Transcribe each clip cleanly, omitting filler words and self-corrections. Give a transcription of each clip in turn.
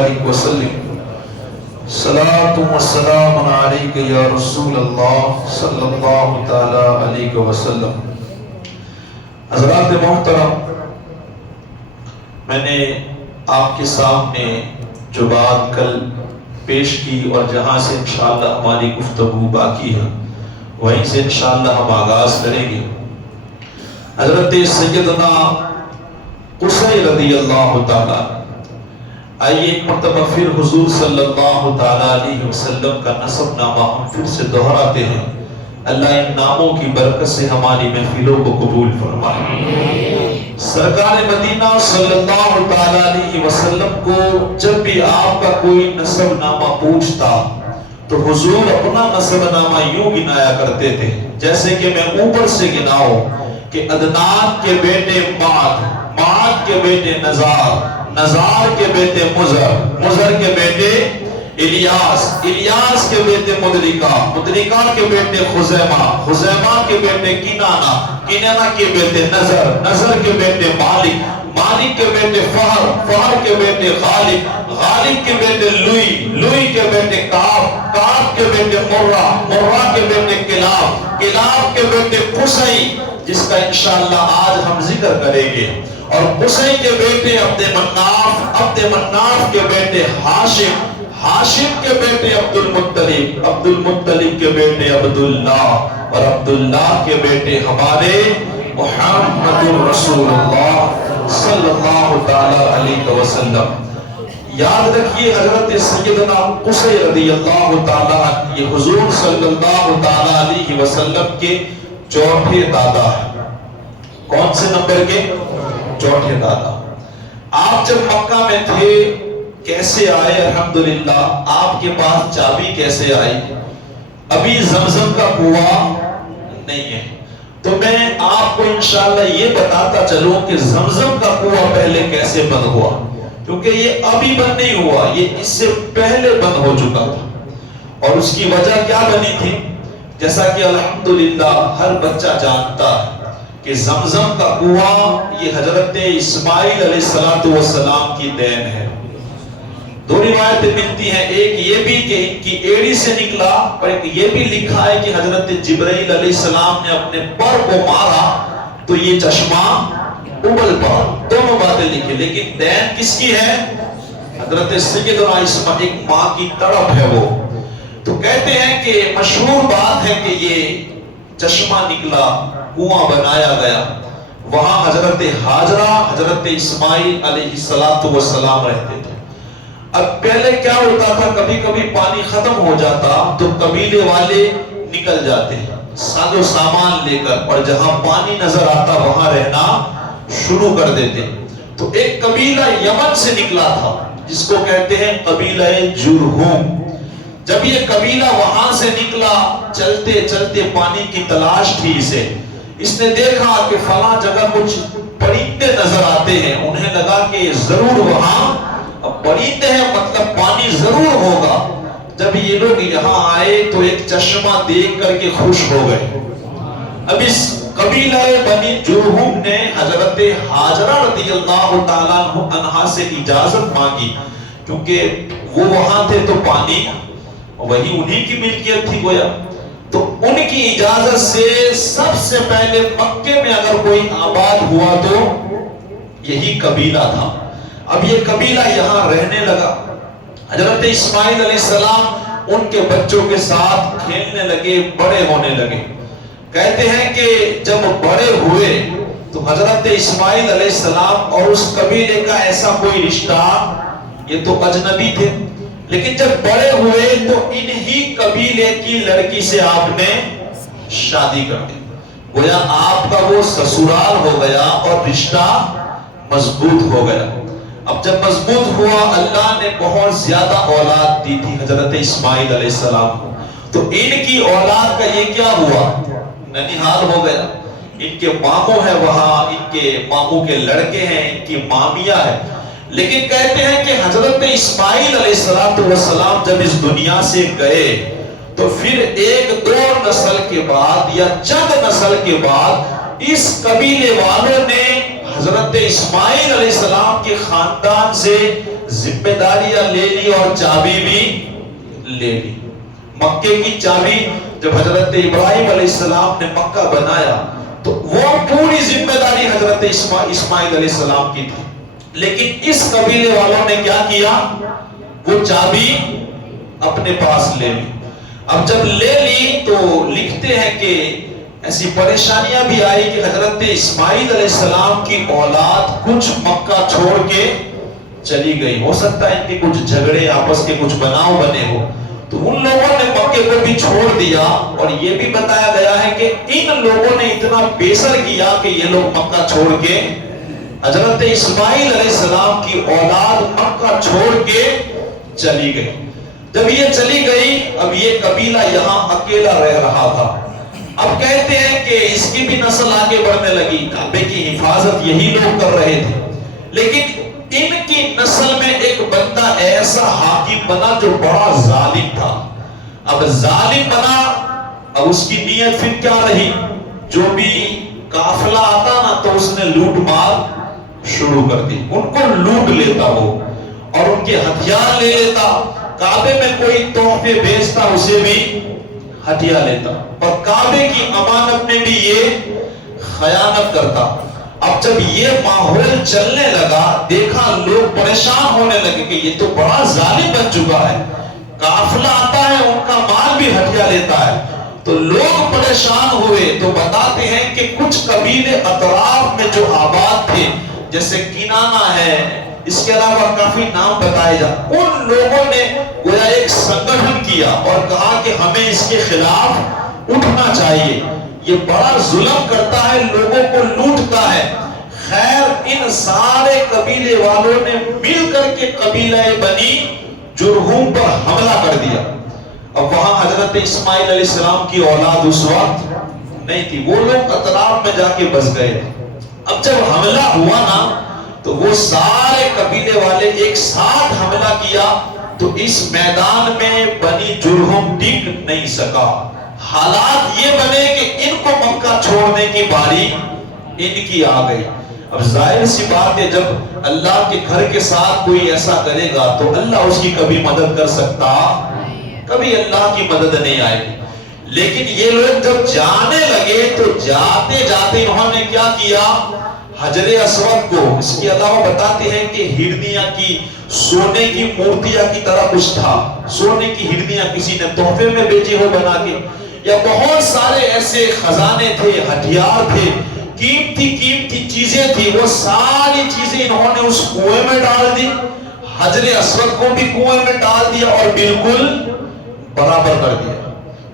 وسلم صلاۃ و سلام علیک یا رسول اللہ صلی اللہ تعالی علیہ وسلم۔ حضرات محترم، میں نے آپ کے سامنے جو بات کل پیش کی اور جہاں سے انشاءاللہ ہماری گفتگو باقی ہے وہیں سے انشاءاللہ ہم آغاز کریں گے۔ حضرت سیدنا قصی رضی اللہ تعالی، آئیے ایک مرتبہ پھر حضور صلی اللہ تعالی علیہ وسلم کا نسب نامہ ہم پھر سے دہراتے ہیں۔ اللہ ان ناموں کی برکت سے ہماری محفلوں کو قبول فرمائے۔ سرکار مدینہ صلی اللہ تعالی علیہ وسلم کو جب بھی آپ کا کوئی نسب نامہ پوچھتا تو حضور اپنا نسب نامہ یوں گنایا کرتے تھے جیسے کہ میں اوپر سے گناؤں کہ عدنان کے بیٹے معد، معد کے بیٹے نزار، نزار کے بیٹے مزر، مزر کے بیٹے الیاس، الیاس کے بیٹے مدرکہ، مدرکہ کے بیٹے خزیمہ، خزیمہ کے بیٹے کنانہ، کنانہ کے بیٹے نظر، نظر کے بیٹے مالک، مالک کے بیٹے فہر، فہر کے بیٹے غالب، غالب کے بیٹے لوئی، لوئی کے بیٹے کعب، کعب کے بیٹے مرہ، مرہ کے بیٹے کلاب، کلاب کے بیٹے قصی، جس کا انشاءاللہ آج ہم ذکر کریں گے، اور قصی کے بیٹے عبد مناف، عبد مناف کے بیٹے ہاشم، ہاشم کے بیٹے عبد المطلب، عبد المطلب کے بیٹے عبداللہ، اور عبداللہ کے بیٹے ہمارے محمد رسول اللہ صلی اللہ تعالی علیہ وسلم۔ یاد رکھیے حضرت سیدنا قصی رضی اللہ تعالی یہ حضور صلی اللہ تعالی علیہ وسلم کے چوتھے دادا ہیں۔ کون سے نمبر کے؟ چوتھے دادا۔ آپ جب مکہ میں تھے کیسے آئے؟ الحمدللہ آپ کے پاس چابی کیسے آئی؟ ابھی زمزم کا کنواں نہیں ہے، تو میں آپ کو انشاءاللہ یہ بتاتا چلوں کہ زمزم کا کنواں پہلے کیسے بند ہوا، کیونکہ یہ ابھی بند نہیں ہوا، یہ اس سے پہلے بند ہو چکا تھا۔ اور اس کی وجہ کیا بنی تھی؟ جیسا کہ الحمدللہ ہر بچہ جانتا ہے کہ زمزم کا کنواں یہ حضرت اسماعیل علیہ السلام کی دین ہے۔ دو روایتیں ملتی ہیں، ایک یہ بھی کہ ان کی ایڑی سے نکلا، اور ایک یہ بھی لکھا ہے کہ حضرت جبرائیل علیہ السلام نے اپنے پر کو مارا تو یہ چشمہ ابل پڑا۔ دونوں باتیں لکھی، لیکن دین کس کی ہے؟ حضرت سیدنا اسماعیل، ایک ماں کی تڑپ ہے وہ۔ تو کہتے ہیں کہ مشہور بات ہے کہ یہ چشمہ نکلا، کنواں بنایا گیا، وہاں حضرت ہاجرہ، حضرت اسماعیل علیہ السلام رہتے تھے۔ اب پہلے کیا ہوتا تھا، کبھی کبھی پانی ختم ہو جاتا تو قبیلے والے نکل جاتے ساز و سامان لے کر، اور جہاں پانی نظر آتا وہاں رہنا شروع کر دیتے۔ تو ایک قبیلہ یمن سے نکلا تھا جس کو کہتے ہیں قبیلہ جرہم۔ جب یہ قبیلہ وہاں سے نکلا، چلتے چلتے پانی کی تلاش تھی اسے، اس نے دیکھا کہ فلاں جگہ کچھ پرندے نظر آتے ہیں، انہیں لگا کہ ضرور وہاں پرندے ہیں، مطلب پانی ضرور ہوگا۔ جب یہ لوگ یہاں آئے تو ایک چشمہ دیکھ کر کے خوش ہو گئے۔ اب اس قبیلہ بنی جرہم نے حضرت ہاجرہ رضی اللہ تعالیٰ عنہا سے اجازت مانگی، کیونکہ وہ وہاں تھے تو پانی وہی انہی کی ملکیت تھی گویا۔ تو ان کی اجازت سے سب سے پہلے مکے میں اگر کوئی آباد ہوا تو یہی قبیلہ تھا۔ اب یہ قبیلہ یہاں رہنے لگا۔ حضرت اسماعیل علیہ السلام ان کے بچوں کے ساتھ کھیلنے لگے، بڑے ہونے لگے۔ کہتے ہیں کہ جب بڑے ہوئے تو حضرت اسماعیل علیہ السلام اور اس قبیلے کا ایسا کوئی رشتہ، یہ تو اجنبی تھے، لیکن جب بڑے ہوئے تو انہی قبیلے کی لڑکی سے آپ نے شادی کر دی، گویا آپ کا وہ سسرال ہو گیا اور رشتہ مضبوط ہو گیا۔ اب جب مضبوط ہوا، اللہ نے بہت زیادہ اولاد دی تھی حضرت اسماعیل علیہ السلام کو، تو ان کی اولاد کا یہ کیا ہوا؟ ننیحال ہو گیا۔ ان کے ماموں ہیں وہاں، ان کے ماموں کے لڑکے ہیں، ان کی مامیاں ہیں۔ لیکن کہتے ہیں کہ حضرت اسماعیل علیہ السلام جب اس دنیا سے گئے تو پھر ایک دو نسل کے بعد یا چند نسل کے بعد اس قبیلے والوں نے حضرت اسماعیل علیہ السلام کے خاندان سے ذمہ داریاں لے لی اور چابی بھی لے لی. مکے کی چابی جب حضرت ابراہیم علیہ السلام نے مکہ بنایا تو وہ پوری ذمہ داری حضرت اسماعیل علیہ السلام کی تھی. لیکن اس قبیلے والوں نے کیا کیا؟ وہ چابی اپنے پاس لے لی. اب جب لے لی تو لکھتے ہیں کہ ایسی پریشانیاں بھی آئی کہ حضرت اسماعیل علیہ السلام کی اولاد کچھ مکہ چھوڑ کے چلی گئی. ہو سکتا ہے ان کے کچھ جھگڑے آپس کے کچھ بناؤ بنے ہو تو ان لوگوں نے مکے کو بھی چھوڑ دیا. اور یہ بھی بتایا گیا ہے کہ ان لوگوں نے اتنا بیسر کیا کہ یہ لوگ مکہ چھوڑ کے حضرت اسماعیل علیہ السلام کی اولاد مکہ چھوڑ کے چلی گئی. جب یہ چلی گئی اب یہ قبیلہ یہاں اکیلا رہ رہا تھا. اب کہتے ہیں کہ اس کی بھی نسل آگے بڑھنے لگی. کعبے کی حفاظت یہی لوگ کر رہے تھے لیکن ان کی نسل میں ایک بندہ ایسا حاکم بنا جو بڑا ظالم تھا. اب ظالم بنا اب اس کی نیت پھر کیا رہی؟ جو بھی قافلہ آتا نا تو اس نے لوٹ مار شروع کر دی. ان کو لوٹ لیتا وہ اور ان کے ہتھیار لے لیتا. کعبے میں کوئی تحفے بھیجتا اسے بھی ہتھیار لیتا اور کعبے کی امانت میں بھی یہ خیانت کرتا. اب جب یہ ماحول چلنے لگا دیکھا لوگ پریشان ہونے لگے کہ یہ تو بڑا ظالم بن چکا ہے. قافلہ آتا ہے ان کا مال بھی ہتھیا لیتا ہے. تو لوگ پریشان ہوئے تو بتاتے ہیں کہ کچھ قبیلے اطراف میں جو آباد تھے جیسے کنانہ ہے اس کے علاوہ کافی نام بتائے جاتے ان لوگوں نے گویا ایک سنگٹھن کیا اور کہا کہ ہمیں اس کے خلاف اٹھنا چاہیے. یہ بڑا ظلم کرتا ہے لوگوں کو لوٹتا ہے. خیر ان سارے قبیلے والوں نے مل کر کے قبیلہ بنی جرہم پر حملہ کر دیا. اب وہاں حضرت اسماعیل علیہ السلام کی اولاد اس وقت نہیں تھی. وہ لوگ اطراف میں جا کے بس گئے. اب جب حملہ ہوا نا تو وہ سارے قبیلے والے ایک ساتھ حملہ کیا تو اس میدان میں بنی جرہم ٹک نہیں سکا. حالات یہ بنے کہ ان کو مکہ چھوڑنے کی باری ان کی آ گئی. اب ظاہر سی بات ہے جب اللہ کے گھر کے ساتھ کوئی ایسا کرے گا تو اللہ اس کی کبھی مدد کر سکتا؟ کبھی اللہ کی مدد نہیں آئے گی. لیکن یہ لوگ جب جانے لگے تو جاتے جاتے انہوں نے کیا کیا؟ حجر اسود کو اس کے علاوہ بتاتے ہیں کہ ہرنیاں کی سونے کی مورتیاں کی طرح کچھ تھا. سونے کی ہرنیاں کسی نے تحفے میں بیچی ہو بنا کے یا بہت سارے ایسے خزانے تھے ہتھیار تھے قیمتی چیزیں تھی وہ ساری چیزیں انہوں نے اس کنویں میں ڈال دی. حجر اسود کو بھی کنویں میں ڈال دیا اور بالکل برابر کر دیا.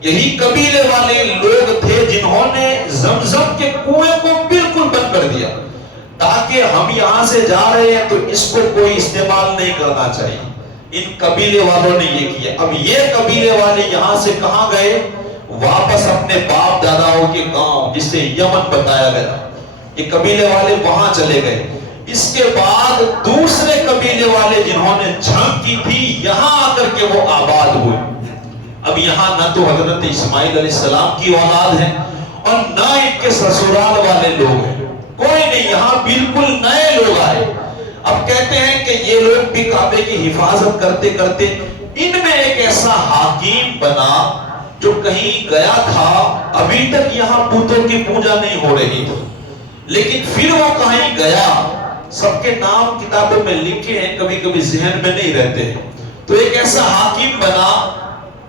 یہی قبیلے والے لوگ تھے جنہوں نے زمزم کے کنویں کو بالکل بند کر دیا تاکہ ہم یہاں سے جا رہے ہیں تو اس کو کوئی استعمال نہیں کرنا چاہیے. ان قبیلے والوں نے یہ کیا. اب یہ قبیلے والے یہاں سے کہاں گئے؟ واپس اپنے باپ داداؤں کے گاؤں جسے یمن بتایا گیا. یہ قبیلے والے وہاں چلے گئے. اس کے بعد دوسرے قبیلے والے جنہوں نے جنگ کی تھی یہاں آ کر کے وہ آباد ہوئے. اب یہاں نہ تو حضرت اسماعیل علیہ السلام کی اولاد ہے اور نہ ان کے سسرال والے لوگ ہیں. کوئی نہیں, یہاں بالکل نئے لوگ آئے. اب کہتے ہیں کہ یہ لوگ بھی کعبے کی حفاظت کرتے کرتے ان میں ایک ایسا حاکم بنا جو کہیں گیا تھا. ابھی تک یہاں بتوں کی پوجا نہیں ہو رہی تھی لیکن پھر وہ کہیں گیا. سب کے نام کتابوں میں لکھے ہیں, کبھی کبھی ذہن میں نہیں رہتے. تو ایک ایسا حاکم بنا,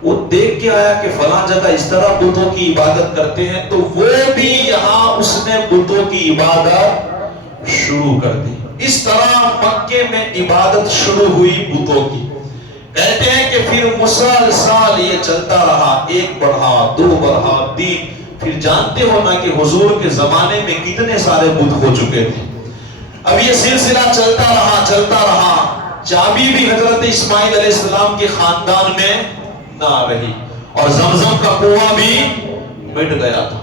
وہ دیکھ کے آیا کہ فلاں جگہ اس طرح بتوں کی عبادت کرتے ہیں تو وہ بھی یہاں اس نے بتوں کی عبادت شروع کر دی. اس طرح مکے میں عبادت شروع ہوئی بتوں کی. کہتے ہیں کہ پھر مسلسل یہ چلتا رہا. ایک بڑھا, دو بڑھا, تین. پھر جانتے ہو نا کہ حضور کے زمانے میں کتنے سارے بت ہو چکے تھے. اب یہ سلسلہ چلتا رہا. چابی بھی حضرت اسماعیل علیہ السلام کے خاندان میں نہ رہی اور زمزم کا کنواں بھی مٹ گیا تھا.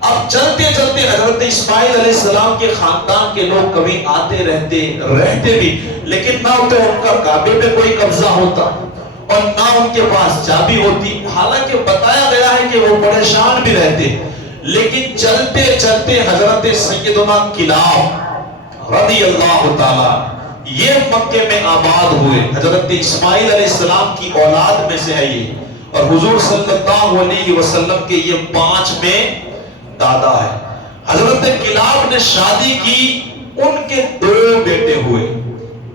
اب چلتے چلتے حضرت اسماعیل علیہ السلام کے خاندان کے لوگ کبھی آتے رہتے بھی لیکن نہ تو ان کا کعبے پہ کوئی قبضہ ہوتا اور نہ ان کے پاس چابی ہوتی. حالانکہ بتایا گیا ہے کہ وہ پریشان بھی رہتے. لیکن چلتے چلتے حضرت سیدنا کلاب رضی اللہ تعالی یہ مکے میں آباد ہوئے، حضرت اسماعیل علیہ السلام کی اولاد میں سے ہے یہ، اور حضور صلی اللہ علیہ وسلم کے یہ 5 میں دادا ہے۔ حضرت کلاب نے شادی کی، ان کے 2 بیٹے ہوئے،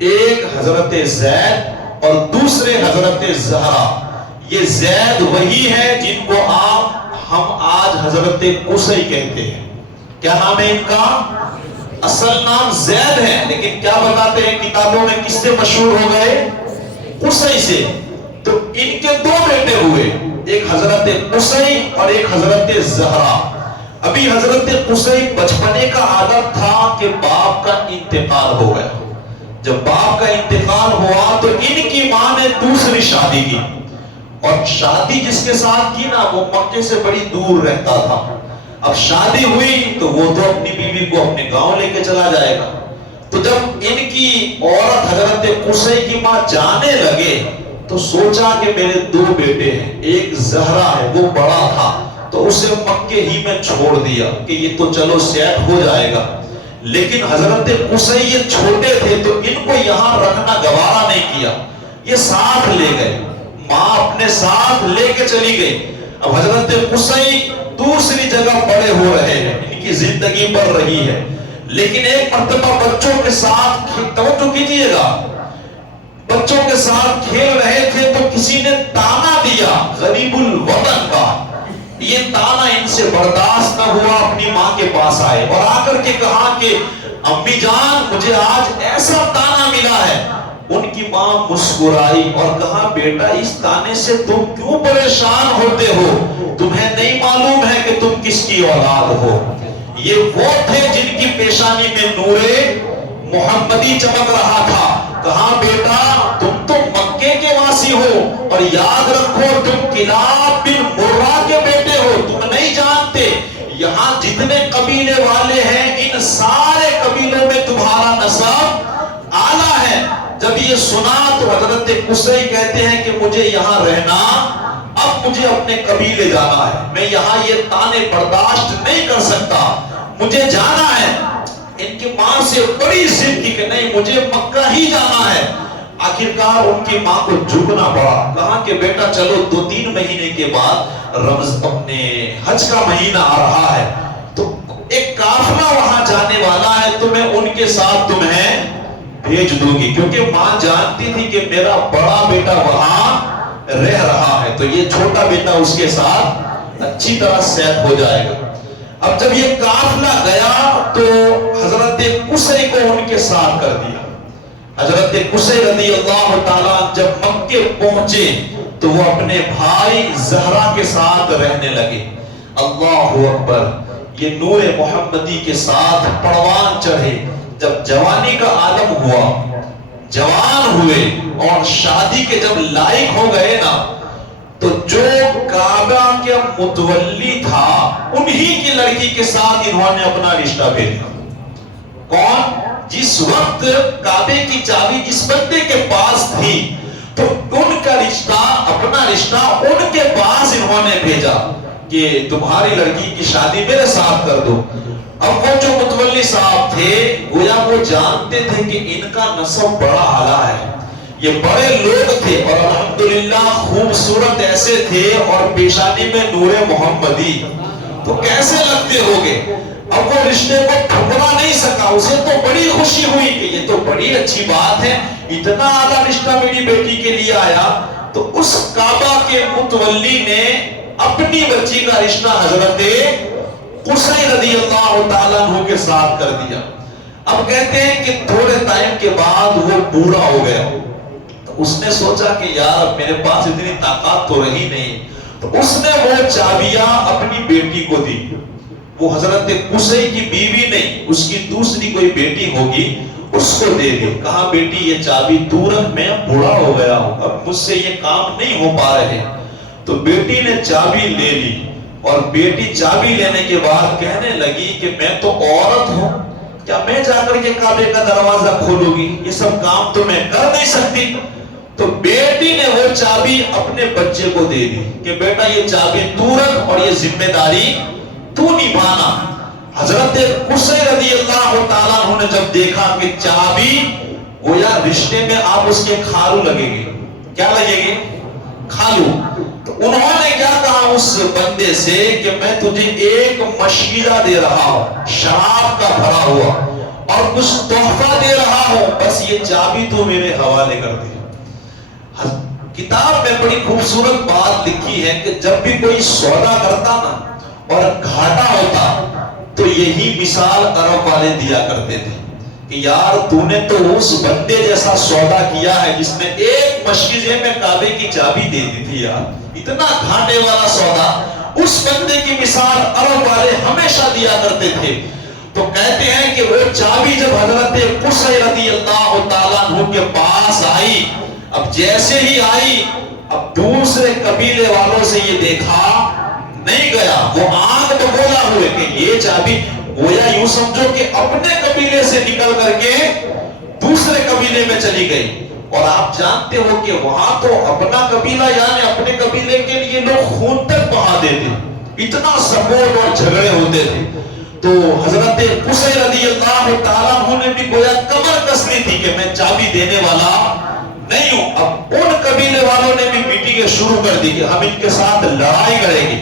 ایک حضرت زید اور دوسرے حضرت زہرا۔ یہ زید وہی ہے جن کو ہم آج حضرت قصی کہتے ہیں۔ کیا نام ہے ان کا؟ اصل نام زید ہے، لیکن کیا بتاتے ہیں کتابوں میں کس سے مشہور ہو گئے؟ قصی سے۔ تو ان کے 2 بیٹے ہوئے، ایک حضرت قصی اور ایک حضرت زہرا۔ ابھی حضرت قصی بچپنے کا عادت تھا کہ باپ کا انتقال ہو گیا۔ جب باپ کا انتقال ہوا تو ان کی ماں نے دوسری شادی کی، اور شادی جس کے ساتھ کی نا وہ مکے سے بڑی دور رہتا تھا۔ اب شادی ہوئی تو وہ تو اپنی بیوی کو اپنے گاؤں لے کے چلا جائے گا۔ تو جب ان کی عورت حضرت قصی کی ماں جانے لگے تو سوچا کہ میرے 2 بیٹے ہیں، ایک زہرا ہے وہ بڑا تھا، تو اسے مکے ہی میں چھوڑ دیا کہ یہ تو چلو سیٹ ہو جائے گا۔ لیکن حضرت قصی یہ چھوٹے تھے تو ان کو یہاں رکھنا گوارا نہیں کیا، یہ ساتھ لے گئے، ماں اپنے ساتھ لے کے چلی گئی۔ اب حضرت قصی دوسری جگہ بڑے ہو رہے ہیں، ان کی زندگی بڑھ رہی ہے، لیکن ایک مرتبہ بچوں کے ساتھ توجہ کیجیے گا، بچوں کے ساتھ کھیل رہے تھے تو کسی نے تانا دیا غریب الوطن کا۔ یہ تانا ان سے برداشت نہ ہوا، اپنی ماں کے پاس آئے اور آ کر کے کہا کہ امی جان مجھے آج ایسا تانا ملا ہے۔ ان کی ماں مسکرائی اور کہا بیٹا اس تانے سے تم کیوں پریشان ہوتے ہو؟ تمہیں نہیں معلوم ہے کہ تم کس کی اولاد ہو؟ یہ وہ تھے جن کی پیشانی میں نور محمدی چمک رہا تھا۔ کہا بیٹا تم تو مکے کے واسی ہو، اور یاد رکھو تم کلاب بن مرہ کے بیٹے ہو۔ تم نہیں جانتے یہاں جتنے قبیلے والے ہیں ان سارے قبیلوں میں تمہارا نسب اعلیٰ ہے۔ جب یہ سنا تو حضرت قصی کہتے ہیں کہ مجھے یہاں رہنا، اب مجھے اپنے قبیلے جانا ہے، میں یہاں یہ تانے برداشت نہیں کر سکتا، مجھے جانا ہے۔ ان کی ماں سے بڑی ضد کی کہ نہیں مجھے مکہ ہی جانا ہے۔ آخرکار ان کی ماں کو جھکنا پڑا، کہا کہ بیٹا چلو 2-3 مہینے کے بعد اپنے حج کا مہینہ آ رہا ہے تو ایک قافلہ وہاں جانے والا ہے تو میں ان کے ساتھ تمہیں بھیج دوں گی، کیونکہ ماں جانتی تھی کہ میرا بڑا بیٹا وہاں رہ رہا ہے تو یہ چھوٹا بیٹا اس کے ساتھ اچھی طرح سیٹ ہو جائے گا۔ اب جب یہ قافلہ گیا تو حضرت قصی کو ان کے ساتھ کر دیا۔ حضرت قصی رضی اللہ تعالیٰ جب مکے پہنچے تو وہ اپنے بھائی زہرا کے ساتھ رہنے لگے۔ اللہ اکبر، یہ نور محمدی کے ساتھ پروان چڑھے۔ جب جوانی کا عالم ہوا، جوان ہوئے اور شادی کے جب لائق ہو گئے نا تو جو کعبہ کے متولی تھا انہی کی لڑکی کے ساتھ انہوں نے اپنا رشتہ بھیجا۔ کون؟ جس وقت کعبے کی چابی جس بندے کے پاس تھی تو ان کا رشتہ، اپنا رشتہ ان کے پاس انہوں نے بھیجا کہ تمہاری لڑکی کی شادی میرے ساتھ کر دو۔ اب وہ جو متولی صاحب تھے گویا وہ جانتے تھے کہ ان کا نسب بڑا اعلیٰ ہے، یہ بڑے لوگ تھے اور الحمدللہ خوبصورت ایسے تھے اور پیشانی میں نور محمدی، تو کیسے لگتے ہوگے؟ اب وہ رشتے کو ٹھکرا نہیں سکا، اسے تو بڑی خوشی ہوئی کہ یہ تو بڑی اچھی بات ہے، اتنا اعلیٰ رشتہ میری بیٹی کے لیے آیا۔ تو اس کعبہ کے متولی نے اپنی بچی کا رشتہ حضرت قصی رضی اللہ تعالیٰ عنہ کے ساتھ کر دیا۔ اب کہتے ہیں کہ تھوڑے ٹائم کے بعد وہ بوڑھا ہو گیا، تو اس نے سوچا کہ یار میرے پاس اتنی طاقت تو رہی نہیں، تو اس نے وہ چابیاں اپنی بیٹی کو دی۔ وہ حضرت قصی کی بیوی نہیں، اس کی دوسری کوئی بیٹی ہوگی، اس کو دے دی۔ کہا بیٹی یہ چابی تو رکھ، میں بوڑھا ہو گیا ہوں، اب مجھ سے یہ کام نہیں ہو پا رہے۔ تو بیٹی نے چابی لے لی اور بیٹی چابی لینے کے بعد کہنے لگی کہ میں تو عورت ہوں، کیا میں جا کر کے کعبے کا دروازہ کھولوں گی؟ یہ سب کام تو میں کر نہیں سکتی۔ تو بیٹی نے وہ چابی اپنے بچے کو دے دی کہ بیٹا یہ چابی تو رکھ اور یہ ذمہ داری تو نبھانا۔ حضرت قصی رضی اللہ تعالیٰ عنہ نے جب دیکھا کہ چابی گویا رشتے میں آپ اس کے کھالو لگے گے. کیا لگے گے؟ کھالو. تو انہوں نے کیا کہا اس بندے سے کہ میں تجھے ایک مشغلہ دے رہا ہوں شراب کا بھرا ہوا اور کچھ تحفہ دے رہا ہوں، بس یہ چابی تو میرے حوالے کر دے. کتاب میں بڑی خوبصورت بات لکھی ہے کہ جب بھی کوئی سودا کرتا نا اور گھاٹا ہوتا تو یہی مثال عرب والے دیا کرتے تھے کہ یار تو نے تو اس بندے جیسا سودا کیا ہے جس نے ایک مشغلے میں کعبے کی چابی دے دی تھی. یار اتنا گھاٹے والا سودا، اس بندے کی مثال عرب والے ہمیشہ دیا کرتے تھے. تو کہتے ہیں کہ وہ چابی جب حضرت قصی رضی اللہ تعالیٰ عنہ کے پاس آئی، اب جیسے ہی آئی، اب دوسرے قبیلے والوں سے یہ دیکھا نہیں گیا، وہ آنکھ تو بولا ہوئے کہ یہ چابی، گویا یوں سمجھو کہ اپنے قبیلے سے نکل کر کے دوسرے قبیلے میں چلی گئی. اور آپ جانتے ہو کہ وہاں تو اپنا قبیلہ یعنی اپنے قبیلے کے لیے لوگ خون تک بہا دیتے، اتنا سپورٹ اور جھگڑے ہوتے تھے. تو حضرت قصی رضی اللہ تعالیٰ عنہ نے بھی گویا کمر کس لی تھی کہ میں چابی دینے والا نہیں ہوں. اب ان قبیلے والوں نے بھی میٹنگیں شروع کر دی کہ ہم ان کے ساتھ لڑائی کریں گے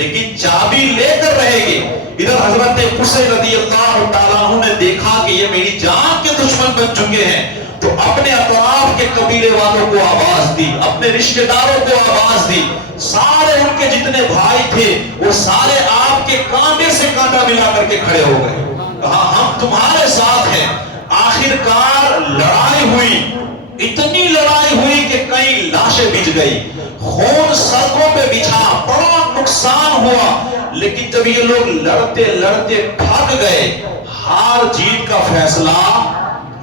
لیکن چابی لے کر رہے گے. ادھر حضرت قصی رضی اللہ تعالیٰ عنہ نے دیکھا کہ یہ میری جان کے دشمن بن چکے ہیں، تو اپنے اطراف کے قبیلے والوں کو آواز دی، اپنے رشتہ داروں کو آواز دی، سارے ان کے جتنے بھائی تھے وہ سارے آپ کے کانٹے سے کانٹا ملا کر کے کھڑے ہو گئے، کہا ہم تمہارے ساتھ ہیں. آخر کار لڑائی ہوئی، اتنی لڑائی ہوئی کہ کئی لاشیں بچ گئی، خون سڑکوں پہ بچھا، بڑا نقصان ہوا. لیکن جب یہ لوگ لڑتے لڑتے تھک گئے، ہار جیت کا فیصلہ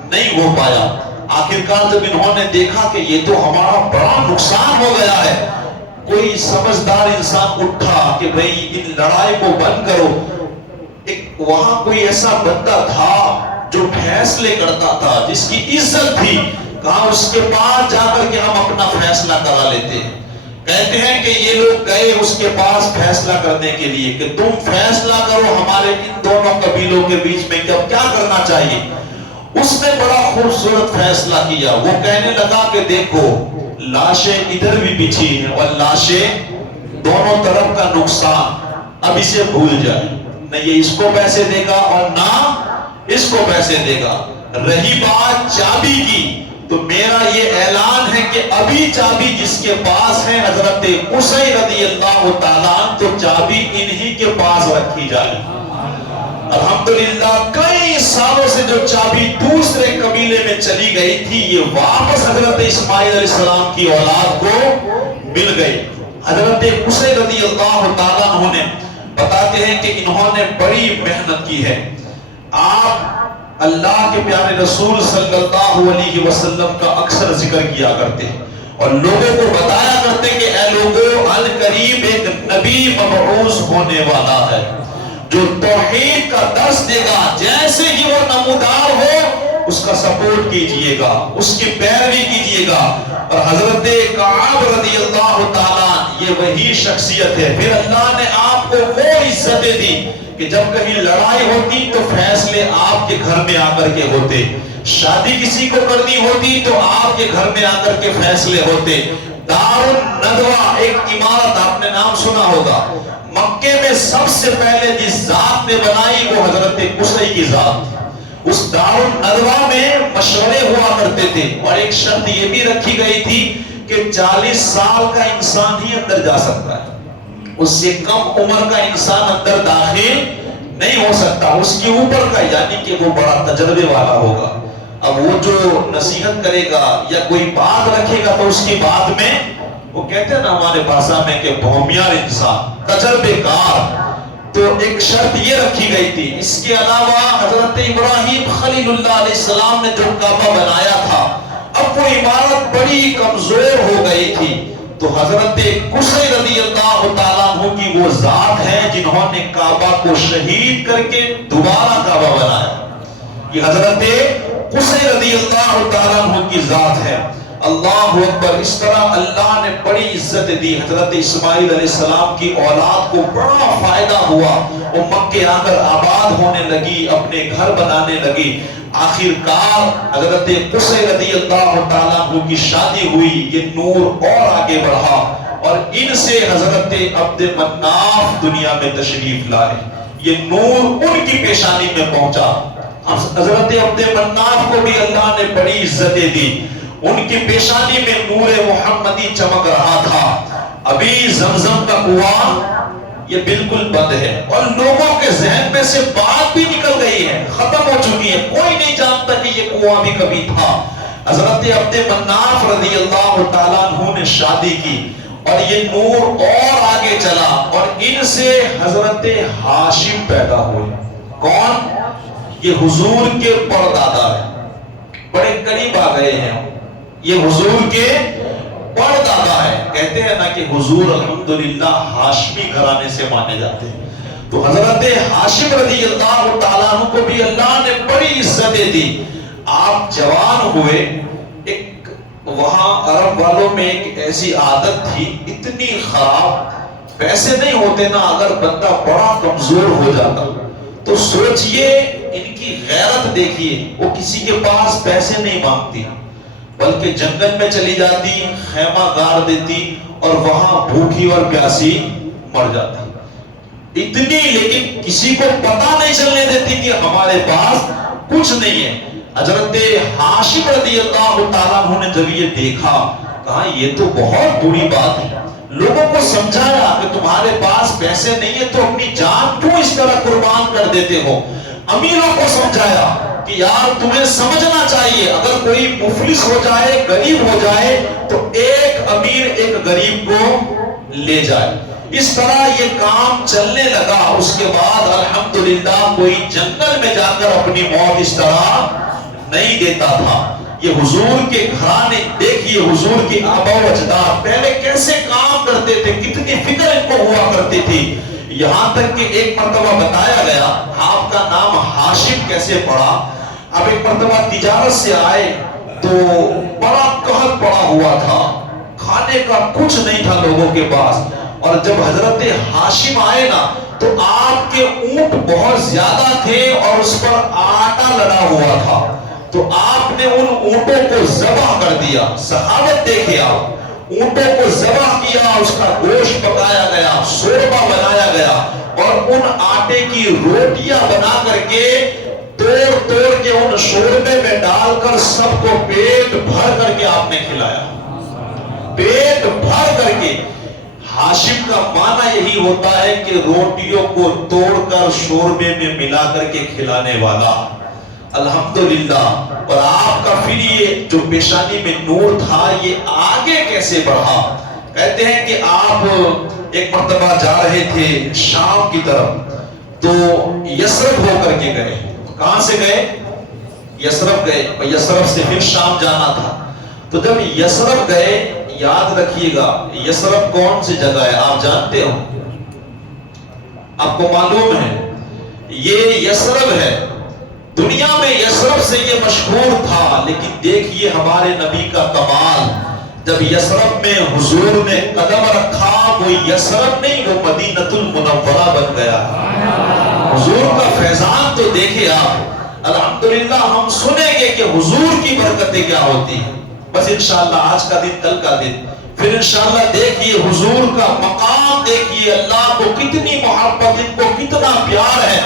نہیں ہو پایا. آخرکار جب انہوں نے دیکھا کہ یہ تو ہمارا بڑا نقصان ہو گیا ہے، کوئی سمجھدار انسان اٹھا کہ بھئی ان لڑائی کو بند کرو. ایک وہاں کوئی ایسا بندہ تھا جو فیصلے کرتا تھا، جس کی عزت تھی، کہا اس کے پاس جا کر کے ہم اپنا فیصلہ کرا لیتے. کہتے ہیں کہ یہ لوگ گئے اس کے پاس فیصلہ کرنے کے لیے کہ تم فیصلہ کرو ہمارے ان دونوں قبیلوں کے بیچ میں کیا کرنا چاہیے. اس نے بڑا خوبصورت فیصلہ کیا. وہ کہنے لگا کہ دیکھو لاشیں ادھر بھی بچھی ہیں اور لاشیں دونوں طرف کا نقصان، اب اسے بھول جائے، نہ یہ اس کو پیسے دے گا اور نہ اس کو پیسے دے گا. رہی بات چابی کی، تو میرا یہ اعلان ہے کہ ابھی چابی جس کے پاس ہے حضرت قصی رضی اللہ تعالیٰ، تو چابی انہی کے پاس رکھی جائے. الحمدللہ کئی سالوں سے جو چابی دوسرے قبیلے میں چلی گئی تھی، یہ واپس حضرت اسماعیل علیہ السلام کی اولاد کو مل گئی. حضرت قصی رضی اللہ تعالیٰ عنہ نے بتاتے ہیں کہ انہوں نے بڑی محنت کی ہے. آپ اللہ کے پیارے رسول صلی اللہ علیہ وسلم کا اکثر ذکر کیا کرتے اور لوگوں کو بتایا کرتے کہ اے لوگوں، القریب ایک نبی مبعوث ہونے والا ہے جو توحید کا درس دے گا. جیسے ہی وہ نمودار ہو اس کا سپورٹ کیجئے گا، اس کی پیروی کیجئے گا. اور حضرت کعب رضی اللہ تعالیٰ یہ وہی شخصیت ہے. پھر اللہ نے آپ کو وہ عزتیں دی کہ جب کہیں لڑائی ہوتی تو فیصلے آپ کے گھر میں آ کر کے ہوتے، شادی کسی کو کرنی ہوتی تو آپ کے گھر میں آ کر کے فیصلے ہوتے. دار الندوہ ایک عمارت آپ نے نام سنا ہوگا، مکے میں سب سے پہلے جس ذات نے بنائی وہ حضرت قصی کی ذات. اس دار الندوہ میں مشورے ہوا کرتے تھے اور ایک شرط یہ بھی رکھی گئی تھی کہ 40 سال کا انسان ہی اندر جا سکتا ہے، اس سے کم عمر کا انسان اندر داخل نہیں ہو سکتا، اس کے اوپر کا یعنی کہ وہ بڑا تجربے والا ہوگا. اب وہ جو نصیحت کرے گا یا کوئی بات رکھے گا تو اس کی بات میں وہ کہتے ہیں نا ہمارے بھاشا میں کہ بھومیار انسان، تجربے کار. تو ایک شرط یہ رکھی گئی تھی. اس کے علاوہ حضرت ابراہیم خلیل اللہ علیہ السلام نے جو کعبہ بنایا تھا، اب وہ عمارت بڑی کمزور ہو گئی تھی، تو حضرت قصی رضی اللہ تعالیٰ عنہ کی وہ ذات ہے جنہوں نے کعبہ کو شہید کر کے دوبارہ کعبہ بنایا. یہ حضرت قصی رضی اللہ تعالیٰ عنہ کی ذات ہے. اللہ اکبر. اس طرح اللہ نے بڑی عزت دی. حضرت اسماعیل علیہ السلام کی اولاد کو بڑا فائدہ ہوا، وہ مکے آ کر آباد ہونے لگی، اپنے گھر بنانے لگی. آخر کار حضرت قصی رضی اللہ تعالیٰ عنہ کی شادی ہوئی، یہ نور اور آگے بڑھا اور ان سے حضرت عبد مناف دنیا میں تشریف لائے، یہ نور ان کی پیشانی میں پہنچا۔ حضرت عبد مناف کو بھی اللہ نے بڑی عزتیں دی، ان کی پیشانی میں نور محمدی چمک رہا تھا۔ ابھی زمزم کا کنواں یہ بالکل بند ہے اور لوگوں کے ذہن میں سے بات بھی نکل گئی ہے، ختم ہو چکی ہے، کوئی نہیں جانتا کہ یہ کنواں بھی کبھی تھا۔ حضرت عبد مناف رضی اللہ تعالیٰ عنہ نے شادی کی اور یہ نور اور آگے چلا اور ان سے حضرت ہاشم پیدا ہوئے۔ کون؟ یہ حضور کے پردادا ہیں، بڑے قریب آ گئے ہیں، یہ حضور کے پردادا ہے۔ کہتے ہیں نا کہ حضور الحمدللہ ہاشمی گھرانے سے مانے جاتے ہیں، تو حضرت ہاشم رضی اللہ تعالیٰ عنہ کو بھی اللہ نے بڑی عزتیں دی۔ آپ جوان ہوئے، ایک وہاں عرب والوں میں ایک ایسی عادت تھی، اتنی خراب، پیسے نہیں ہوتے نا، اگر بندہ بڑا کمزور ہو جاتا تو سوچئے ان کی غیرت دیکھیے، وہ کسی کے پاس پیسے نہیں مانگتی بلکہ جنگل میں چلی جاتی، خیمہ گاڑ دیتی اور وہاں بھوکی اور پیاسی مر جاتی اتنی، لیکن کسی کو پتہ نہیں چلنے دیتی کہ ہمارے پاس کچھ نہیں ہے۔ حضرت ہاشم رضی اللہ تعالیٰ عنہ نے جب یہ دیکھا، کہا یہ تو بہت بری بات ہے، لوگوں کو سمجھایا کہ تمہارے پاس پیسے نہیں ہے تو اپنی جان کیوں اس طرح قربان کر دیتے ہو، امیروں کو سمجھایا کہ یار تمہیں سمجھنا چاہیے، اگر کوئی مفلس ہو جائے، غریب ہو جائے تو ایک امیر ایک غریب کو لے جائے۔ اس طرح یہ کام چلنے لگا۔ اس کے بعد الحمدللہ کوئی جنگل میں جا کر اپنی موت اس طرح نہیں دیتا تھا۔ یہ حضور کے گھرانے دیکھیے، حضور کی آبا و اجداد پہلے کیسے کام کرتے تھے، کتنی فکر ان کو ہوا کرتی تھی، یہاں تک کہ ایک مرتبہ بتایا گیا آپ کا نام ہاشم کیسے پڑا۔ اب ایک مرتبہ تجارت سے آئے تو بڑا قحط پڑا ہوا تھا، کھانے کا کچھ نہیں تھا لوگوں کے پاس، اور جب حضرت ہاشم آئے نا تو آپ کے اونٹ بہت زیادہ تھے اور اس پر آٹا لڑا ہوا تھا، تو آپ نے ان اونٹوں کو ذبح کر دیا۔ سخاوت دیکھے آپ، اونٹوں کو ذبح کیا، اس کا گوشت پکایا گیا، شوربہ بنایا گیا اور ان آٹے کی روٹیاں بنا کر کے توڑ توڑ کے ان شوربے میں ڈال کر سب کو پیٹ بھر کر کے آپ نے کھلایا، پیٹ بھر کر کے۔ ہاشم کا معنی یہی ہوتا ہے کہ روٹیوں کو توڑ کر شوربے میں ملا کر کے کھلانے والا، الحمدللہ۔ اور آپ کا پھر یہ جو پیشانی میں نور تھا یہ آگے کیسے بڑھا؟ کہتے ہیں کہ آپ ایک مرتبہ جا رہے تھے شام کی طرف، تو یثرب ہو کر کے گئے۔ کہاں سے گئے؟ یثرب گئے، اور یثرب سے پھر شام جانا تھا۔ تو جب یثرب گئے، یاد رکھیے گا یثرب کون سی جگہ ہے آپ جانتے ہو؟ آپ کو معلوم ہے یہ یثرب ہے، دنیا میں یثرب سے یہ مشہور تھا، لیکن دیکھیے ہمارے نبی کا کمال، جب یثرب میں حضور نے قدم رکھا وہ یثرب نہیں، وہ مدینۃ المنورہ بن گیا۔ حضور کا فیضان تو دیکھیں آپ، الحمدللہ ہم سنیں گے کہ حضور کی برکتیں کیا ہوتی ہیں۔ بس انشاءاللہ آج کا دن، کل کا دن، پھر انشاءاللہ دیکھیے حضور کا مقام، دیکھیے اللہ کو کتنی محبت، ان کو کتنا پیار ہے۔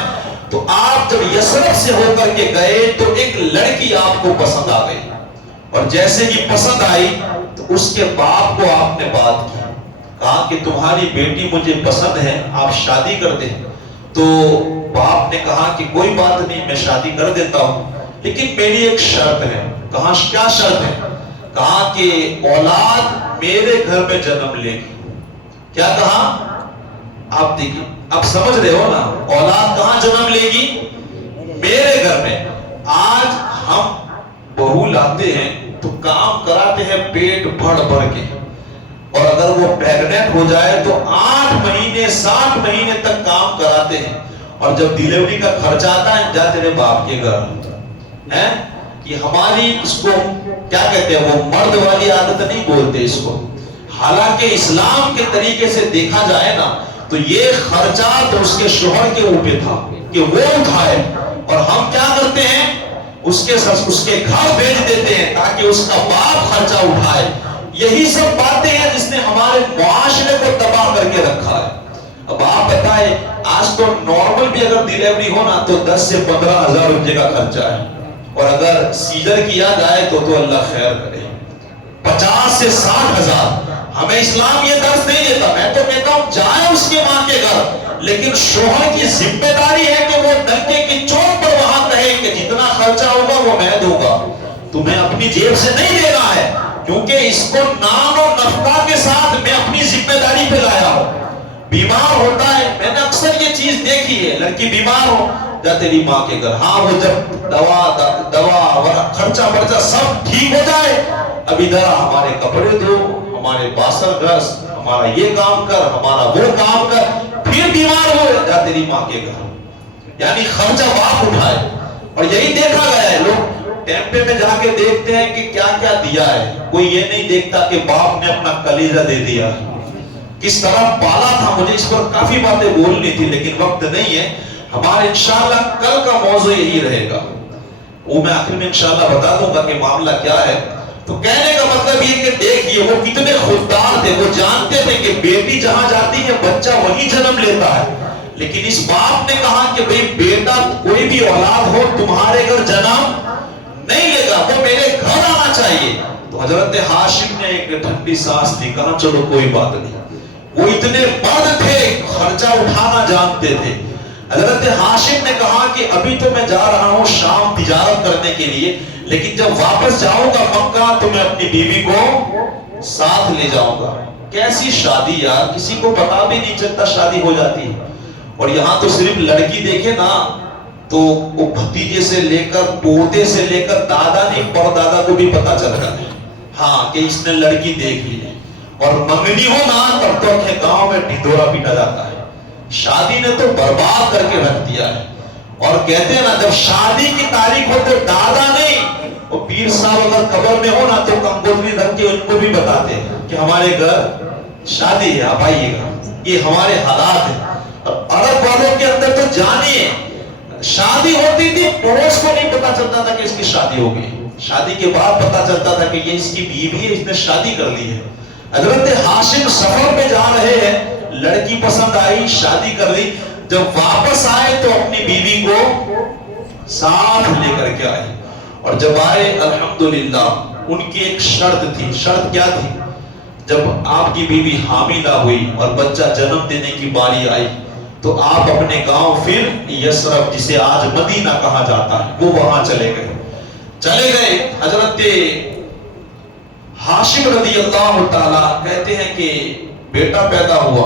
تو آپ جب یثرب سے ہو کر کے گئے تو ایک لڑکی آپ کو پسند آ گئی، اور جیسے ہی پسند آئی تو اس کے باپ کو آپ نے بات کی، کہا کہ تمہاری بیٹی مجھے پسند ہے، آپ شادی کر دیں۔ تو باپ نے کہا کہ کوئی بات نہیں، میں شادی کر دیتا ہوں، لیکن میری ایک شرط ہے۔ کہا کیا شرط ہے؟ کہا کہ اولاد میرے گھر میں جنم لے گی۔ کیا کہا؟ آپ دیکھیں، اب سمجھ رہے ہو نا، اولاد کہاں جنم لے گی؟ میرے گھر میں۔ آج ہم بہو لاتے ہیں تو کام کراتے ہیں پیٹ بھر بھر کے، اور اگر وہ پیگنٹ ہو جائے تو 8 مہینے 7 مہینے تک کام کراتے ہیں، اور جب ڈیلیوری کا خرچ آتا ہے جا تیرے باپ کے گھر ہے۔ یہ ہماری اس کو کیا کہتے ہیں، وہ مرد والی عادت نہیں بولتے اس کو، حالانکہ اسلام کے طریقے سے دیکھا جائے نا تو یہ خرچہ تو اس کے شوہر کے اوپر تھا کہ وہ اٹھائے، اور ہم کیا کرتے ہیں اس کے گھر بھیج دیتے ہیں تاکہ اس کا باپ خرچہ اٹھائے. یہی سب باتیں ہیں جس نے ہمارے معاشرے کو تباہ کر کے رکھا ہے. اب آپ بتائیں آج تو نارمل بھی اگر ڈیلیوری ہو نا تو 10 سے 15,000 روپے کا خرچہ ہے, اور اگر سیزر کیا جائے تو اللہ خیر کرے 50 سے 60,000. ہمیں اسلام یہ درس نہیں دیتا. میں تو کہتا ہوں جائے اس کے ماں کے گھر, لیکن شوہر کی ذمہ داری ہے کہ وہ ڈنکے کی چوٹ پر وہاں کہے کہ جتنا خرچہ ہوگا وہ میں دوں گا, تمہیں اپنی جیب سے نہیں دینا ہے, کیونکہ اس کو نان و نفقہ کے ساتھ میں اپنی ذمہ داری پہ لایا ہوں. بیمار ہوتا ہے, میں نے اکثر یہ چیز دیکھی ہے, لڑکی بیمار ہو جا تیری ماں کے گھر, ہاں وہ جب دوا خرچہ سب ٹھیک ہو جائے, اب ادھر ہمارے کپڑے دھو, ہمارے باسن گھس, ہمارا یہ کام کر, ہمارا وہ کام کر, پھر بیمار ہو جا تیری ماں کے گھر. یعنی خرچہ باپ اٹھائے. اور یہی دیکھا گیا ہے, لوگ ٹیمپے میں جا کے دیکھتے ہیں کہ کیا کیا دیا ہے, کوئی یہ نہیں دیکھتا کہ باپ نے اپنا کلیجہ دے دیا, کس طرح پالا تھا. مجھے اس پر کافی باتیں بولنی تھی لیکن وقت نہیں ہے. ہمارے انشاءاللہ کل کا موضوع یہی رہے گا, وہ میں آخر میں انشاءاللہ بتا دوں گا کہ معاملہ کیا ہے. تو کہنے کا مطلب یہ کہ دیکھیے وہ کتنے خوددار تھے, وہ جانتے تھے کہ بیٹی جہاں جاتی ہے بچہ وہی جنم لیتا ہے, لیکن اس باپ نے کہا کہ بھئی بیٹا کوئی بھی اولاد ہو تمہارے گھر جنم نہیں لے گا, وہ میرے گھر آنا چاہیے. تو حضرت ہاشم نے ایک ٹھنڈی سانس لی, کہا چلو کوئی بات نہیں. وہ اتنے مرد تھے, خرچہ اٹھانا جانتے تھے. حضرت ہاشم نے کہا کہ ابھی تو میں جا رہا ہوں شام تجارت کرنے کے لیے, لیکن جب واپس جاؤں گا مکہ تو میں اپنی بیوی کو ساتھ لے جاؤں گا. کیسی شادی یار, کسی کو پتا بھی نہیں چلتا شادی ہو جاتی ہے. اور یہاں تو صرف لڑکی دیکھے نا تو وہ بھتیجے سے لے کر پوتے سے لے کر دادا نہیں پردادا کو بھی پتا چلتا ہے ہاں کہ اس نے لڑکی دیکھ لی ہے. اور منگنی ہو نا تب تو اپنے گاؤں میں ڈھڈورا پیٹا جاتا ہے. شادی نے تو برباد کر کے رکھ دیا ہے. اور کہتے ہیں نا جب شادی کی تاریخ ہو تو دادا نہیں, وہ پیر صاحب اگر قبر میں ہو نا تو کمبوتری رکھ کے ان کو بھی بتاتے ہیں کہ ہمارے گھر شادی ہے, آپ آئیے گا. یہ ہمارے حالات ہیں. عرب والوں کے اندر تو جانیے شادی ہوتی تھی, پڑوس کو نہیں پتا چلتا تھا کہ اس کی شادی ہو گئی, شادی کے بعد پتا چلتا تھا کہ یہ اس کی بیوی ہے, اس نے شادی کر لی ہے. حضرت ہاشم سفر پہ جا رہے ہیں, لڑکی پسند آئی, شادی کر لی. جب واپس آئے تو اپنی بیوی کو ساتھ لے کر کے آئے. اور جب آئے الحمدللہ ان کی ایک شرط تھی. شرط کیا تھی؟ جب آپ کی بیوی حاملہ ہوئی اور بچہ جنم دینے کی باری آئی تو آپ اپنے گاؤں پھر یثرب, جسے آج مدینہ کہا جاتا ہے, وہ وہاں چلے گئے. حضرت ہاشم رضی اللہ تعالیٰ کہتے ہیں کہ بیٹا پیدا ہوا,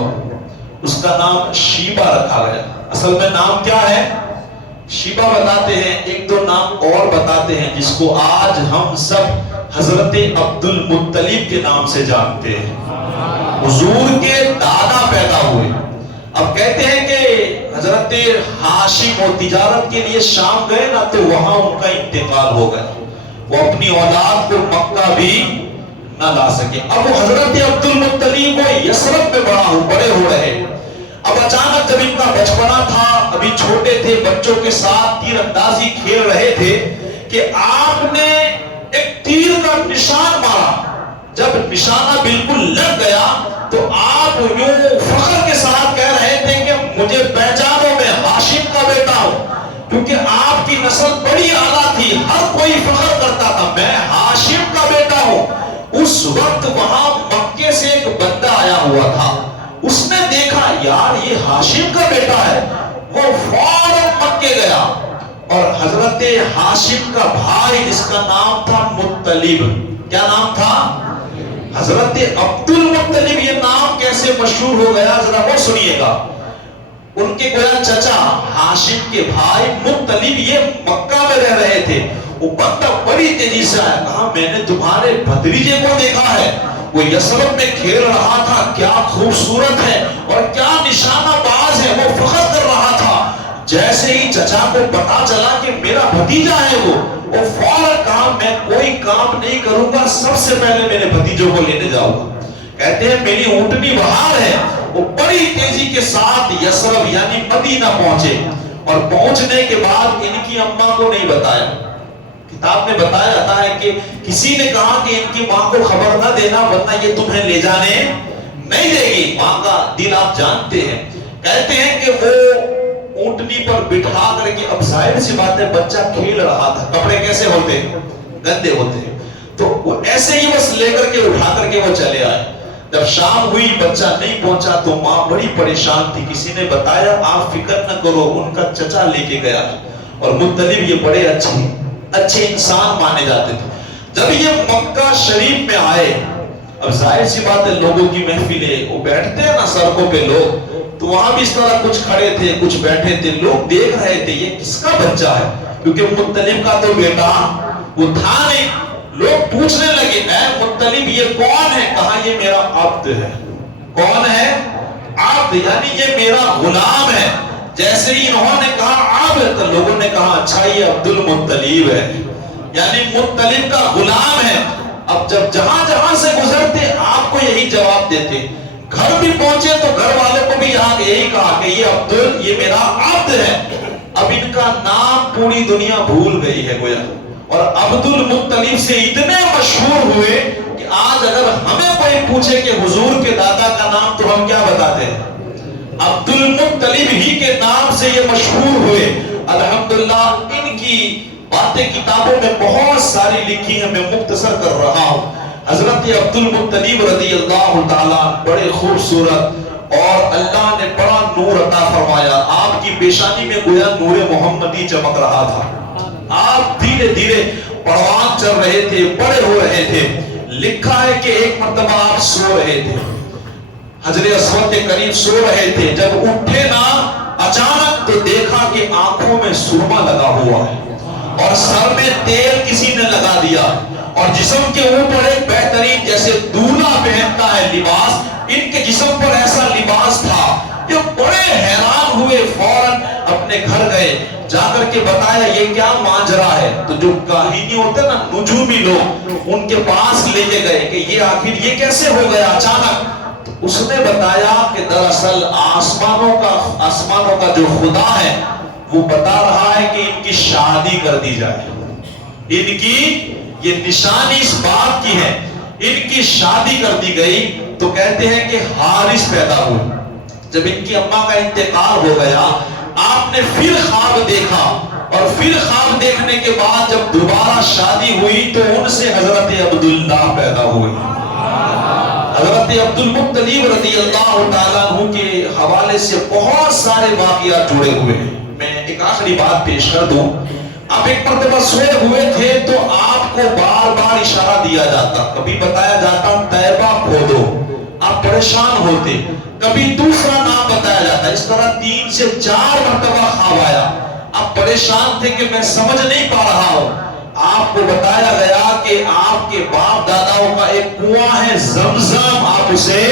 اس کا نام شیبہ رکھا گیا. اصل میں نام کیا ہے؟ شیبہ بتاتے ہیں. ایک دو نام اور بتاتے ہیں جس کو آج ہم سب حضرت عبد المطلب کے نام سے جانتے ہیں. حضور کے دادا پیدا ہوئے. اب کہتے ہیں کہ حضرت ہاشم وہ تجارت کے لیے شام گئے نا تو وہاں ان کا انتقال ہو گیا, وہ اپنی اولاد کو مکہ بھی نہ لا سکے. اب وہ حضرت عبد المطلب وہ یثرب میں بڑے ہو رہے. اب اچانک جب ان کا بچپنا تھا, ابھی چھوٹے تھے, بچوں کے ساتھ تیر اندازی کھیل رہے تھے کہ آپ نے ایک تیر کا نشان مارا. جب نشانہ بالکل لگ گیا تو آپ یوں فخر کے ساتھ کہہ رہے تھے کہ مجھے پہچانو, میں ہاشم کا بیٹا ہوں, کیونکہ آپ کی نسل بڑی اعلیٰ تھی, ہر کوئی فخر کرتا تھا میں ہاشم کا بیٹا ہوں. اس وقت وہاں مکے سے ایک بندہ آیا ہوا تھا, اس نے دیکھا یار یہ ہاشم کا بیٹا ہے, وہ فوراً مکے گیا اور حضرت ہاشم کا بھائی جس کا نام تھا مطلب, کیا نام تھا؟ حضرت عبد المطلب. یہ نام کیسے مشہور ہو گیا ذرا وہ سنیے گا. ان کے گویا چچا ہاشم کے بھائی مطلب یہ مکہ میں رہ رہے تھے. وہ بندہ بڑی تیزی سے آیا, کہا میں نے تمہارے بھتیجے کو دیکھا ہے, وہ یثرب میں کھیل رہا تھا, کیا خوبصورت ہے اور کیا نشانہ باز ہے, وہ فخر کر رہا تھا. جیسے ہی چچا کو پتا چلا کہ میرا بھتیجا ہے وہ فوراً کہا میں کوئی کام نہیں کروں گا, سب سے پہلے میرے بھتیجوں کو لینے جاؤں گا. کہتے ہیں میری اونٹنی بہار ہے. وہ بڑی تیزی کے ساتھ یثرب یعنی مدینہ پہنچے, اور پہنچنے کے بعد ان کی اماں کو نہیں بتایا, کتاب میں بتایا جاتا ہے کہ کسی نے کہا کہ ان کی ماں کو خبر نہ دینا ورنہ یہ تمہیں لے جانے نہیں دے گی. ماں کا دل آپ جانتے ہیں. کہتے ہیں کہ وہ اونٹنی پر بٹھا کر کے، اب ظاہر سی بات ہے بچہ کھیل رہا تھا، کپڑے کیسے ہوتے ہیں؟ گندے ہوتے ہیں، تو وہ ایسے ہی بس لے کر کے اٹھا کر کے وہ چلے آئے. جب شام ہوئی بچہ نہیں پہنچا تو ماں بڑی پریشان تھی. کسی نے بتایا آپ فکر نہ کرو، ان کا چچا لے کے گیا. اور مطلب یہ بڑے اچھے انسان مانے جاتے تھے. جب یہ مکہ شریف میں آئے، اب ظاہر سی بات ہے لوگوں کی محفلیں، وہ بیٹھتے ہیں نا سڑکوں پہ لوگ، تو وہاں بھی اس طرح کچھ کھڑے تھے کچھ بیٹھے تھے. لوگ دیکھ رہے تھے یہ کس کا بچہ ہے، کیونکہ مطلب کا تو بیٹا وہ تھا نہیں. لوگ پوچھنے لگے اے مطلب یہ کون ہے؟ کہا یہ میرا عبد ہے. کون ہے؟ عبد، یعنی یہ میرا غلام ہے. جیسے ہی انہوں نے کہا عبد تو لوگوں نے کہا اچھا یہ عبد المطلب ہے، یعنی مطلب کا غلام ہے. اب جب جہاں سے گزرتے آپ کو یہی جواب دیتے. گھر بھی پہنچے تو گھر والوں کو بھی یہاں یہی کہا کہ یہ میرا عبد ہے. اب ان کا نام پوری دنیا بھول گئی ہے گویا. اور عبد المطلب سے اتنے مشہور ہوئے کہ آج اگر ہمیں کوئی پوچھے کہ حضور کے دادا کا نام تو ہم کیا بتاتے ہیں؟ عبد المطلب ہی کے نام سے یہ مشہور ہوئے. الحمدللہ ان کی باتیں کتابوں میں بہت ساری لکھی ہیں، میں مختصر کر رہا ہوں. حضرت عبد المطلب رضی اللہ تعالیٰ بڑے خوبصورت، اور اللہ نے بڑا نور عطا فرمایا. آپ کی پیشانی میں گویا نور محمدی چمک رہا تھا. آپ دھیرے دھیرے پروان چل رہے تھے، بڑے ہو رہے تھے. لکھا ہے کہ ایک مرتبہ آپ سو رہے تھے، حجر اسود کے قریب سو رہے تھے. جب اٹھے نا اچانک تو دیکھا کہ آنکھوں میں سرما لگا ہوا ہے اور سر میں تیل کسی نے لگا دیا، اور جسم کے اوپر ایک بہترین جیسے دولہا پہنتا ہے لباس، ان کے جسم پر ایسا لباس تھا. یہ بڑے حیران ہوئے، فوراً اپنے گھر گئے، جا کر کے بتایا یہ کیا ماجرا ہے. تو جو کاہنی ہوتے ہیں نا نجومی لوگ، ان کے پاس لے کے گئے کہ یہ آخر یہ کیسے ہو گیا اچانک. تو اس نے بتایا کہ دراصل آسمانوں کا جو خدا ہے وہ بتا رہا ہے کہ ان کی شادی کر دی جائے. ان کی یہ نشانی اس بات کی ہے، ان کی شادی کر دی گئی. تو کہتے ہیں کہ حارث پیدا ہوئے. جب ان کی اماں کا انتقال ہو گیا، آپ نے پھر خواب دیکھا، اور پھر خواب دیکھنے کے بعد جب دوبارہ شادی ہوئی تو ان سے حضرت عبداللہ پیدا ہوئے. حضرت عبد المطلب رضی اللہ تعالیٰ عنہ کے حوالے سے بہت سارے واقعات جڑے ہوئے ہیں. میں ایک آخری بات پیش کر دوں. آپ ایک مرتبہ سوئے ہوئے تھے تو آپ کو بار بار اشارہ دیا جاتا، کبھی بتایا جاتا طیبہ کھودو، آپ پریشان ہوتے. کبھی دوسرا نام بتایا جاتا. اس طرح 3 سے 4 مرتبہ خواب آیا. آپ پریشان تھے کہ میں سمجھ نہیں پا رہا ہوں. آپ کو بتایا گیا کہ آپ کے باپ داداؤں کا ایک کنواں ہے زمزم، آپ اسے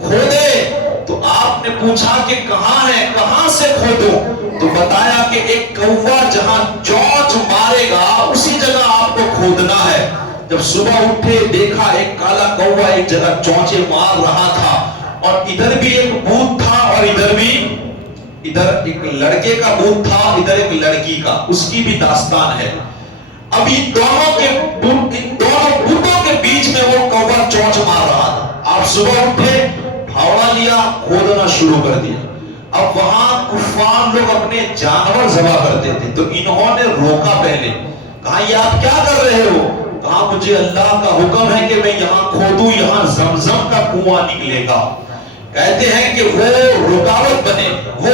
کھودے. تو آپ نے پوچھا کہ کہاں ہے، کہاں سے کھودوں؟ تو بتایا کہ ایک کوا جہاں چونچ مارے گا اسی جگہ آپ کو کھودنا ہے. جب صبح اٹھے دیکھا ایک کالا کوا ایک جگہ چونچے مار رہا تھا، اور ادھر بھی ایک بوت تھا اور ادھر ایک لڑکے کا بوت تھا، ادھر ایک لڑکی کا. اس کی بھی داستان ہے. اب ان دونوں بوتوں کے بیچ میں وہ کوا چونچ مار رہا تھا. آپ صبح اٹھے، پھاوڑا لیا، کھودنا شروع کر دیا. اب وہاں کفار لوگ اپنے جانور ذبح کرتے تھے، تو انہوں نے روکا پہلے. کہا یہ آپ کیا کر رہے ہو؟ کہا مجھے اللہ کا حکم ہے کہ میں یہاں کھودوں، یہاں زمزم کا کنواں نکلے گا. کہتے ہیں کہ وہ رکاوٹ بنے، وہ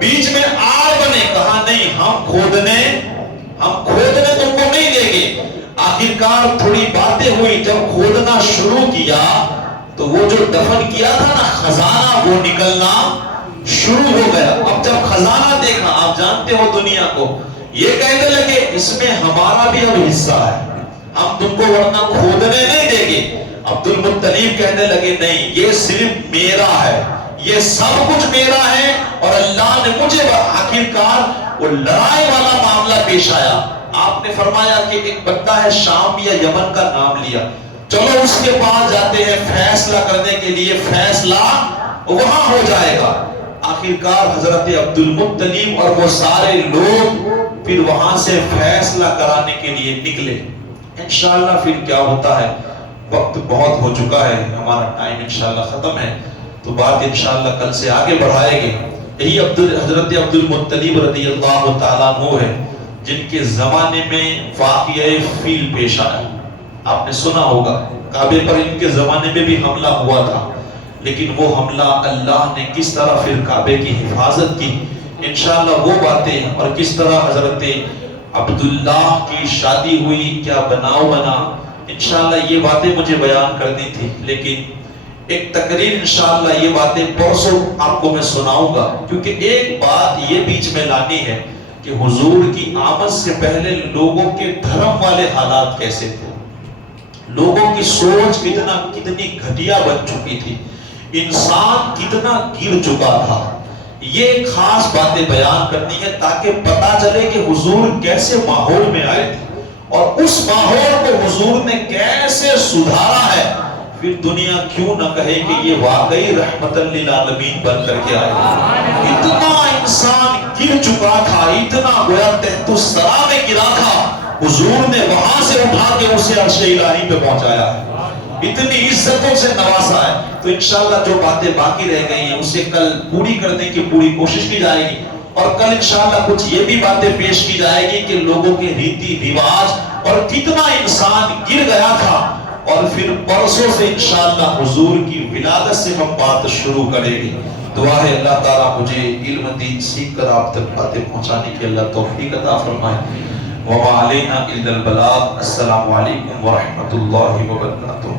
بیچ میں آڑ بنے. کہا نہیں، ہم کھودنے تم کو نہیں دیں گے. آخرکار تھوڑی باتیں ہوئی. جب کھودنا شروع کیا تو وہ جو دفن کیا تھا نا خزانہ، وہ نکلنا شروع ہو گیا. اب جب خزانہ دیکھا، آپ جانتے ہو دنیا کو، یہ کہنے لگے اس میں ہمارا بھی اب حصہ ہے، ہم تم کو ورنہ کھودنے نہیں دیں گے. عبد المطلب کہنے لگے نہیں، یہ صرف میرا ہے، یہ سب کچھ میرا ہے، اور اللہ نے مجھے. آخرکار وہ لڑائی والا معاملہ پیش آیا. آپ نے فرمایا کہ ایک بندہ ہے شام یا یمن کا نام لیا، چلو اس کے پاس جاتے ہیں فیصلہ کرنے کے لیے، فیصلہ وہاں ہو جائے گا. آخرکار حضرت عبد المطلب اور وہ سارے لوگ پھر وہاں سے فیصلہ کرانے کے لیے نکلے. انشاءاللہ پھر کیا ہوتا ہے، وقت بہت ہو چکا ہے، ہمارا ٹائم انشاءاللہ ختم ہے، تو بات انشاءاللہ کل سے آگے بڑھائے گے. یہی حضرت عبد المطلب رضی اللہ تعالیٰ عنہ ہے جن کے زمانے میں واقعہ فیل پیش آیا. آپ نے سنا ہوگا کعبے پر ان کے زمانے میں بھی حملہ ہوا تھا، لیکن وہ حملہ اللہ نے کس طرح پھر کعبے کی حفاظت کی، انشاءاللہ وہ باتیں، اور کس طرح حضرت عبداللہ کی شادی ہوئی، کیا بناؤ بنا، انشاءاللہ یہ باتیں مجھے بیان کرنی تھی، لیکن ایک تقریر انشاءاللہ یہ باتیں پرسوں آپ کو میں سناؤں گا. کیونکہ ایک بات یہ بیچ میں لانی ہے کہ حضور کی آمد سے پہلے لوگوں کے دھرم والے حالات کیسے تھے، لوگوں کی سوچ کتنی گھٹیا بن چکی تھی، انسان کتنا گر چکا تھا. یہ خاص باتیں بیان کرنی ہے تاکہ پتا چلے کہ حضور کیسے ماحول میں آئے تھے اور اس ماحول کو حضور نے کیسے سدھارا ہے. پھر دنیا کیوں نہ کہے کہ یہ واقعی رحمت للعالمین بن کر کے آئے. اتنا انسان گر چکا تھا، اتنا گویا تحت الثری میں گرا تھا، حضور نے وہاں سے اٹھا کے اسے عرش الہی پہ پہنچایا ہے، اتنی عزتوں سے نوازا ہے. تو انشاءاللہ جو باتیں باقی رہ گئی ہیں اسے کل پوری کرنے کی پوری کوشش کی جائے گی، اور کل انشاءاللہ کچھ یہ بھی باتیں پیش کی جائے گی کہ لوگوں کے ریتی رواج اور کتنا انسان گر گیا تھا. اور پھر پرسوں سے انشاءاللہ حضور کی ولادت سے ہم بات شروع کریں گے. دعا ہے اللہ تعالیٰ مجھے علم دین سیکھ کر آپ تک باتیں پہنچانے کی اللہ توفیق عطا فرمائے. وما علینا الا البلاغ. السلام علیکم ورحمۃ اللہ وبرکاتہ.